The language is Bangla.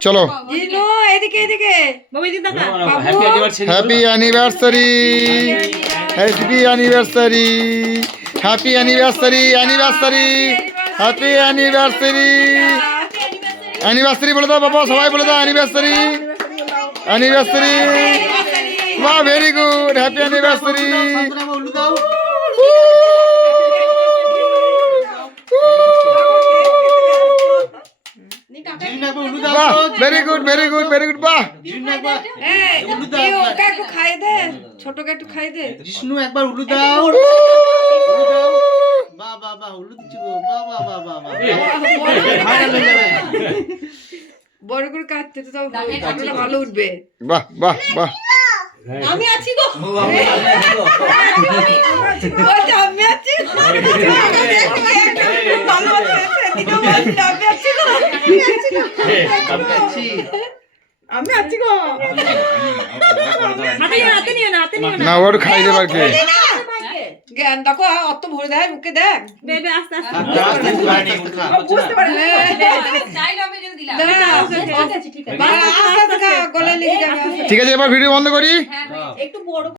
চলো জিনু এদিকে এদিকে happy anniversary happy anniversary happy anniversary anniversary happy anniversary anniversary বলে দাও বাবা সবাই বলে দাও অ্যানিভার্সারি অ্যানিভার্সারি বাহ ভেরি গুড হ্যাপি অ্যানিভার্সারি বাহ very good very good very good বাহ ওকে একটু খাই দে ছোটকে একটু খাই দে জিষ্ণু একবার উলু দাও বাহ বাহ বাহ উলু দিচ্ছি গো বাহ বাহ বাহ বাহ বাহ ভাইরাল হয়ে যাবে বড় করে কাটতে তো ফটোটা ভালো উঠবে বাহ বাহ বাহ আমি আছি গো বলছে আমি আছি ভালো আছে সেদিনও বলছে আমি আছি গো আমি আছি গো না ওর খাই দেবার কে জ্ঞান দেখো অত ভরে দেয় মুখে দেখ বুঝতে পারি গলে লেগে যাবে ঠিক আছে এবার ভিডিও বন্ধ করি একটু বড়